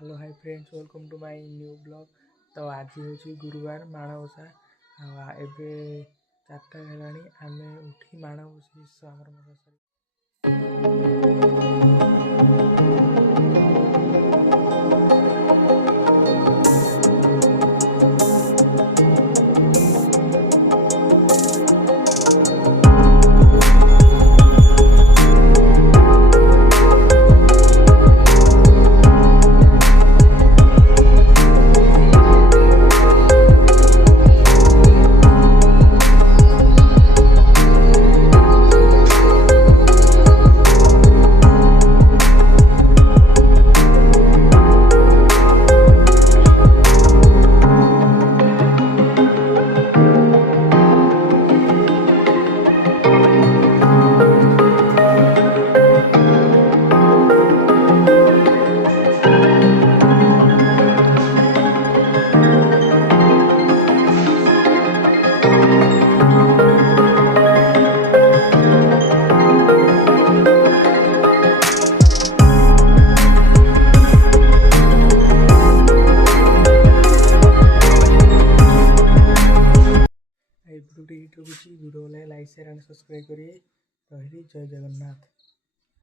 Hello hi friends, welcome to my new blog. तो आज हूँ गुरुवार माणबसा एबे 4टा हेलानी आमे उठी माणबसा आमर video like share and subscribe करिए। रही जय जगन्नाथ।